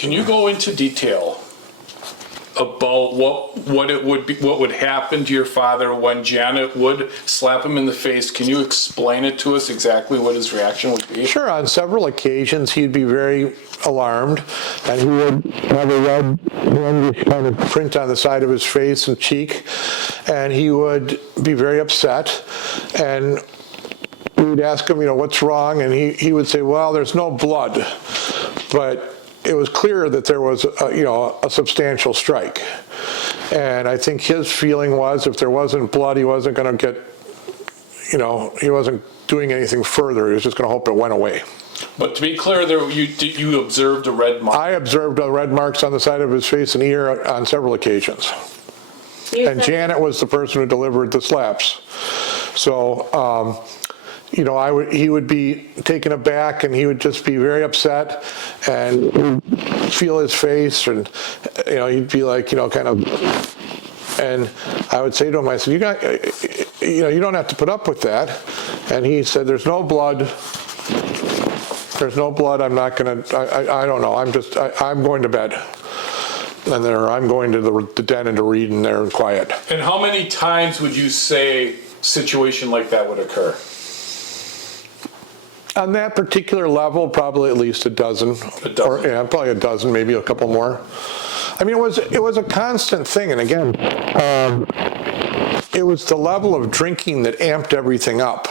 Can you go into detail about what would happen to your father when Janet would slap him in the face? Can you explain it to us exactly what his reaction would be? Sure. On several occasions, he'd be very alarmed, and he would have a red bandish kind of print on the side of his face and cheek, and he would be very upset. And we'd ask him, what's wrong? And he would say, well, there's no blood. But it was clear that there was a substantial strike. And I think his feeling was if there wasn't blood, he wasn't going to get, he wasn't doing anything further. He was just going to hope it went away. But to be clear, you observed a red mark? I observed red marks on the side of his face and ear on several occasions. And Janet was the person who delivered the slaps. So, he would be taken aback, and he would just be very upset, and feel his face, and he'd be like, kind of. And I would say to him, I said, you don't have to put up with that. And he said, there's no blood. There's no blood. I'm not going to. I don't know. I'm going to bed. And I'm going to the den and to read in there and quiet. And how many times would you say a situation like that would occur? On that particular level, probably at least a dozen. Or, probably a dozen, maybe a couple more. I mean, it was a constant thing. And again, it was the level of drinking that amped everything up.